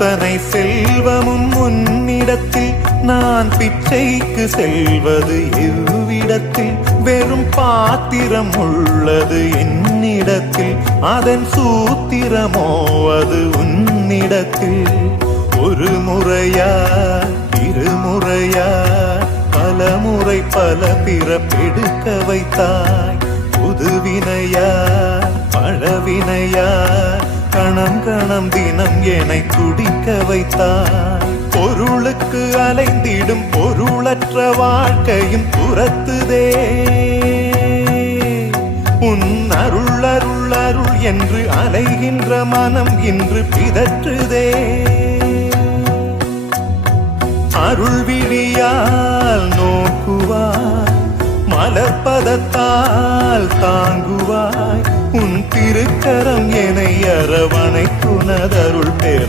அத்தனை செல்வமும் உன்னிடத்தில் நான் பிச்சைக்கு செல்வது எவ்விடத்தில் வெறும் பாத்திரம் உள்ளது என்னிடத்தில் அதன் சூத்திரமோ அது உன்னிடத்தில் ஒரு முறையா இருமுறையா பல முறை பல பிறப்பெடுக்க வைத்தாய் புதுவினையா பழவினையா கணம் கணம் தினம் என்னை துடிக்க வைத்தாய் பொருளுக்கு அலைந்திடும் பொருளற்ற வாழ்க்கையும் துரத்துதே உன் அருள் அருள் அருள் என்று அலைகின்ற மனம் இன்று பிதற்றுதே அருள் விழியால் நோக்குவாய் மலர்பதத்தால் தாங்குவாய் உன் திருக்கரம் என்னை அரவணைக்குனதருள் பெற